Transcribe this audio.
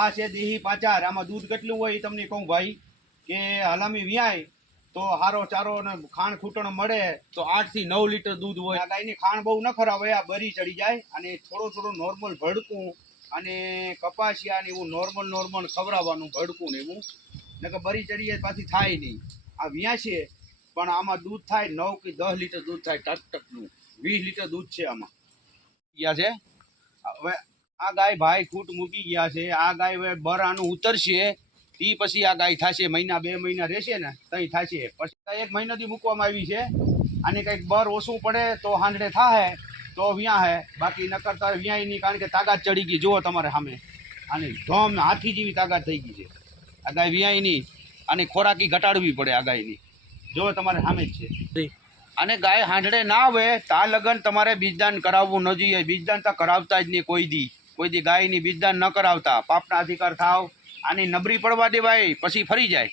આ છે દેહી પાચાર. આમાં દૂધ કેટલું હોય એ તમને કહું ભાઈ કે હલામી વ્યાય તો હારો ચારો ને ખાણ ખૂટણ મળે તો 8 થી 9 લીટર દૂધ હોય. આ ગાયની ખાણ બહુ ન ખરાબ હોય, આ બરી ચડી જાય. અને થોડું નોર્મલ ભડકું અને કપાસિયા ને એવું નોર્મલ ખવડાવવાનું, ભડકું ને એવું, નકર બરી ચડીએ પાછી થાય નહીં. આ વ્યા છે પણ આમાં દૂધ થાય 9 કે 10 લીટર દૂધ થાય, ટકનું 20 લીટર દૂધ છે આમાં. ગયા છે હવે આ ગાય ભાઈ ખૂટ મૂકી ગયા છે. આ ગાય હવે બર આનું ઉતરશે તી પછી આ ગાય થશે, મહિના 2 મહિના રહેશે ને તઈ થશે. પછી 1 મહિનાથી મૂકવામાં આવી છે. આને કંઈક બર ઓછું પડે તો હાંડડે થાય તો વ્યાં હે, બાકી ન કરતા વ્યાય નહીં, કારણ કે તાકાત ચડી ગઈ. જુઓ તમારે સામે આની ધોમ હાથી જેવી તાકાત થઈ ગઈ છે. આ ગાય વ્યાય નહીં, અને ખોરાકી ઘટાડવી પડે આ ગાયની. જુઓ તમારે સામે જ છે. અને ગાય હાંડડે ના આવે તા લગન તમારે બીજદાન કરાવવું ન જોઈએ. બીજદાન તો કરાવતા જ નહીં કોઈ દી ગાયની બીજદાન ન કરાવતા. પાપના અધિકાર થાવ, આની નબળી પડવા દેવાય પછી ફરી જાય.